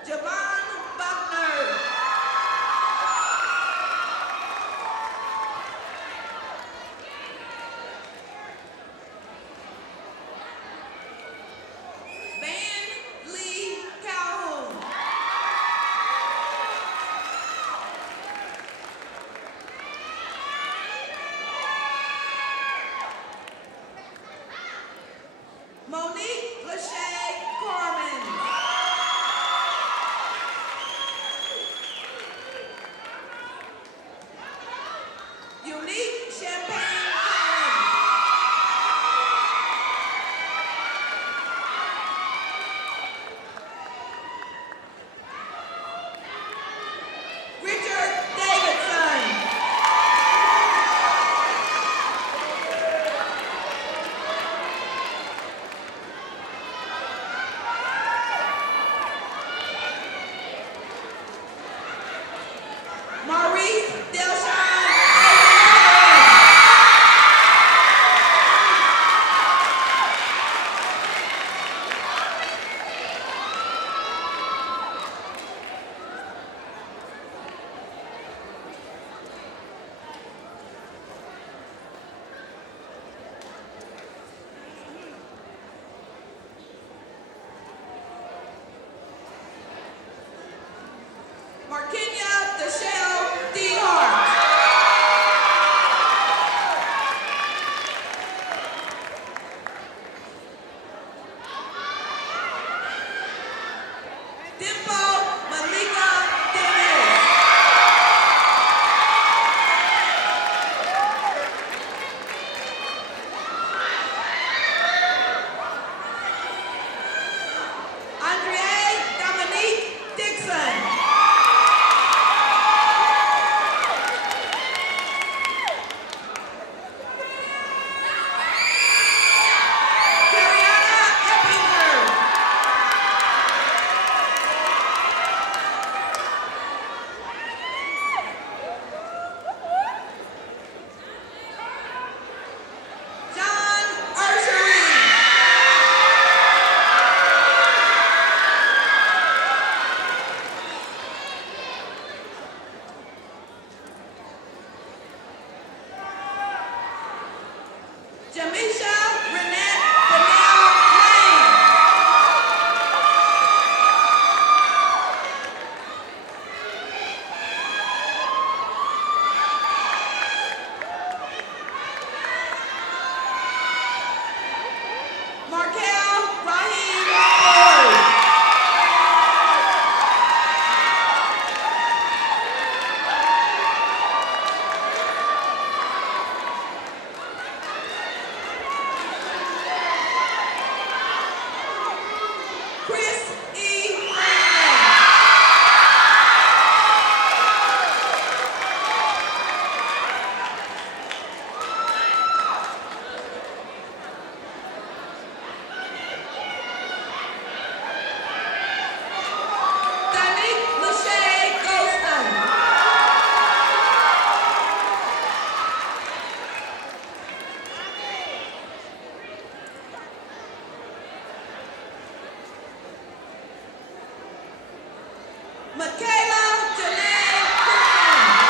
JAMES-BULTER. Monique Lachey Corman. Unique Champagne Collins. Richard Davidson. Maurice Delshon Abraham. Markinia Deshelle D. Hart. Dimple Malika Dennis. Andrea Dominique Dixon. Mariana Eppinger. John Archery. Jamisha Renette Donnell Lane. Markel Raheem Ford. Chris E. Franklin. Danique Lachey Golston. Michaela Janae Cookman.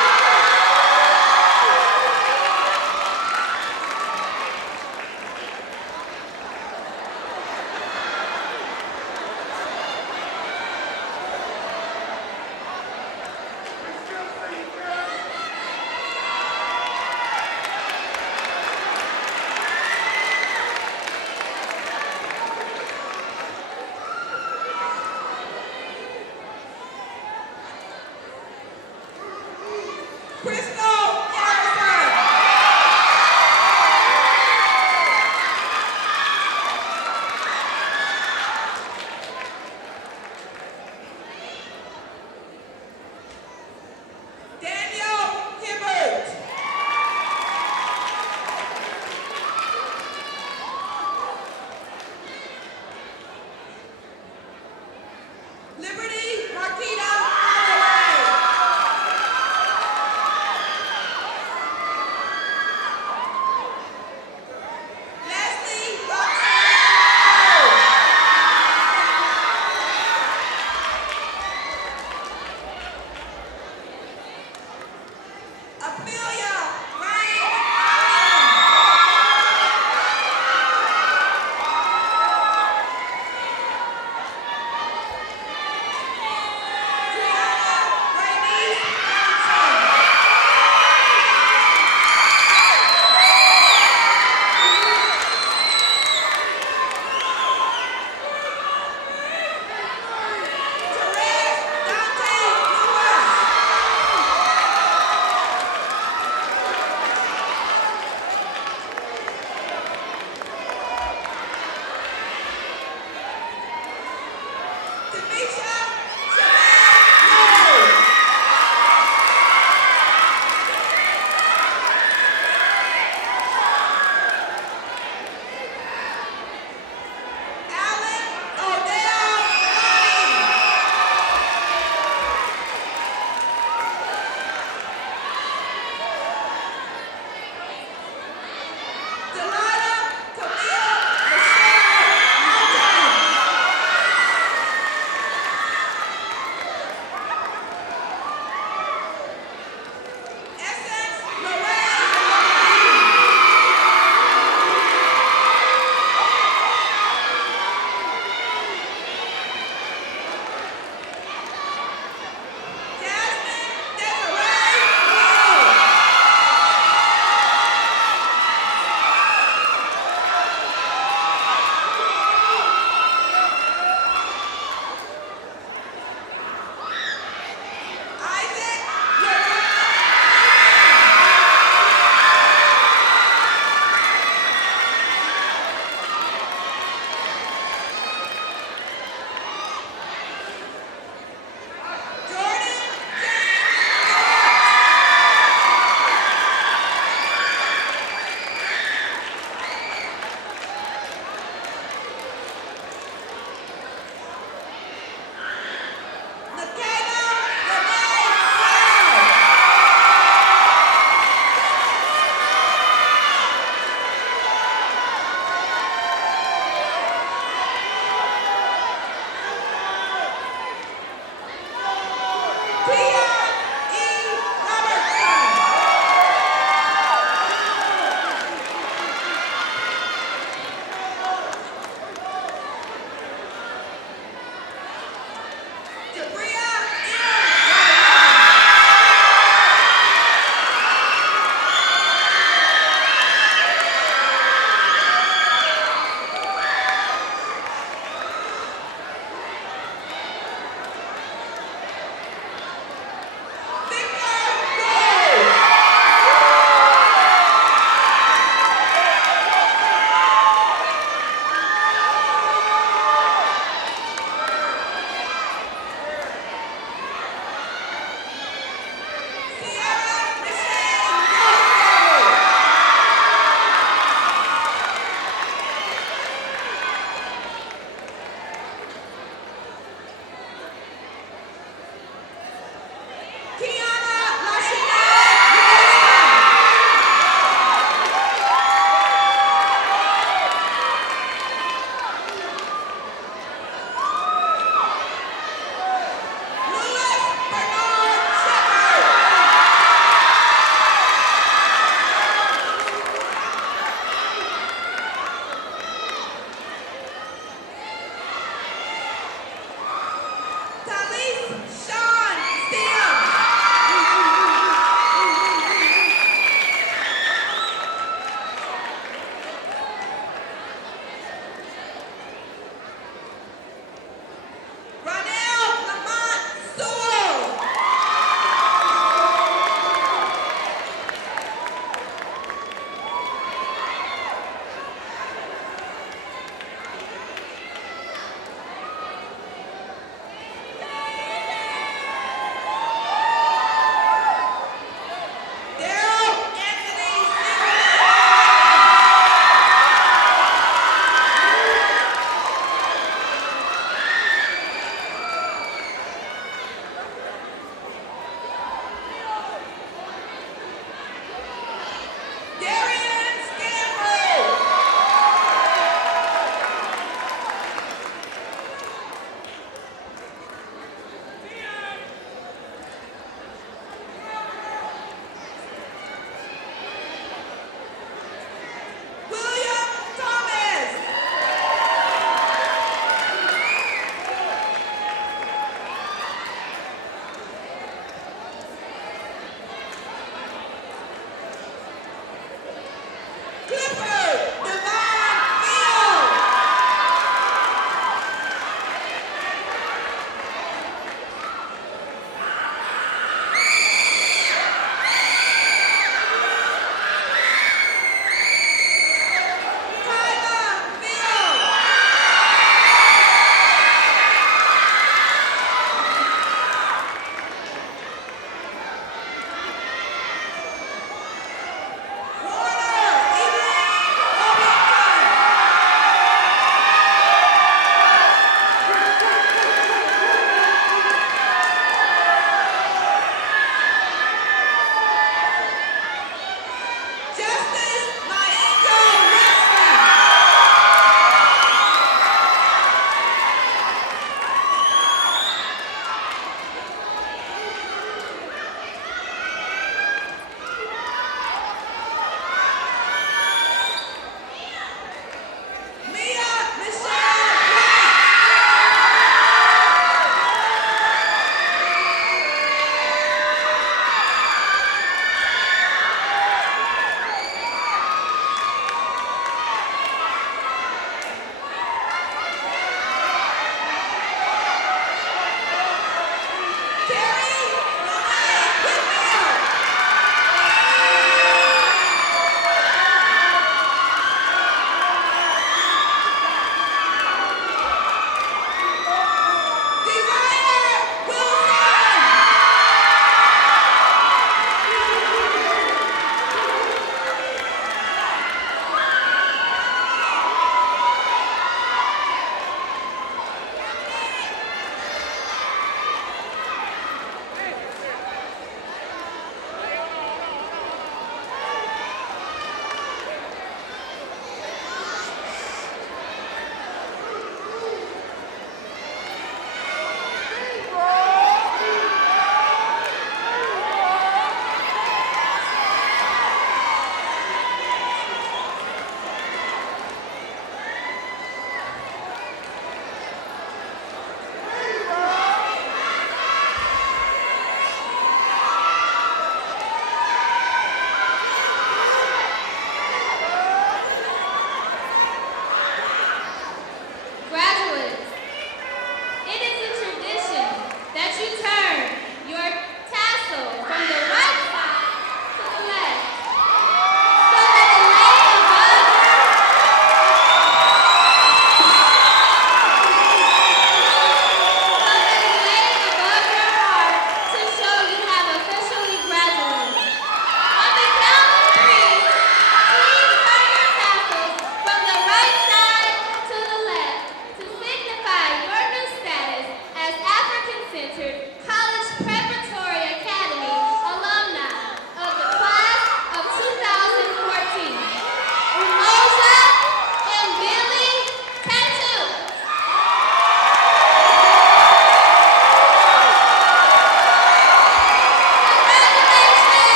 Clifford.